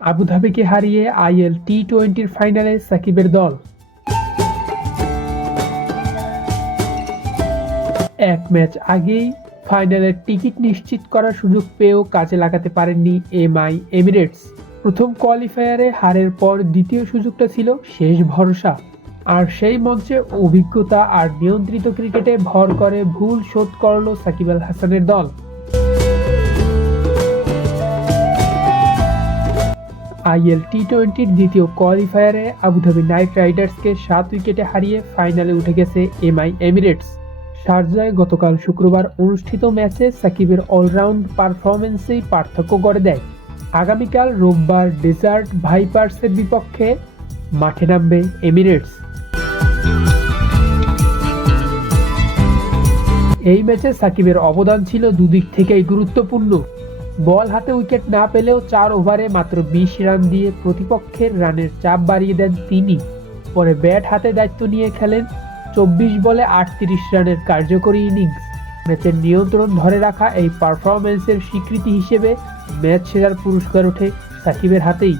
আবুধাবিকে হারিয়ে আইএল টি-টোয়েন্টির ফাইনালে সাকিবের দল। এক ম্যাচ আগেই ফাইনালের টিকিট নিশ্চিত করার সুযোগ পেয়েও কাজে লাগাতে পারেননি এমআই এমিরেটস। প্রথম কোয়ালিফায়ারে হারের পর দ্বিতীয় সুযোগটা ছিল শেষ ভরসা, আর সেই মঞ্চে অভিজ্ঞতা আর নিয়ন্ত্রিত ক্রিকেটে ভর করে ভুল শোধ করল সাকিব আল হাসানের দল। আইএল টি-টোয়েন্টির দ্বিতীয় কোয়ালিফায়ারে আবুধাবি নাইট রাইডার্সকে 7 উইকেটে হারিয়ে ফাইনালে উঠে গেছে এমআই এমিরেটস। শারজায় গতকাল শুক্রবার অনুষ্ঠিত ম্যাচে সাকিবের অলরাউন্ড পারফরম্যান্সেই পার্থক্য গড়ে দেয়। আগামীকাল রোববার ডেজার্ট ভাইপার্সের বিপক্ষে মাঠে নামবে এমিরেটস। এই ম্যাচে সাকিবের অবদান ছিল দুদিক থেকেই গুরুত্বপূর্ণ। বল হাতে উইকেট না পেলেও 4 ওভারে মাত্র 20 রান দিয়ে প্রতিপক্ষের রানের চাপ বাড়িয়ে দেন তিনি। পরে ব্যাট হাতে দায়িত্ব নিয়ে খেলেন 24 বলে 38 রানের কার্যকরী ইনিংস। ম্যাচের নিয়ন্ত্রণ ধরে রাখা এই পারফরম্যান্সের স্বীকৃতি হিসেবে ম্যাচ সেরার পুরস্কার ওঠে সাকিবের হাতেই।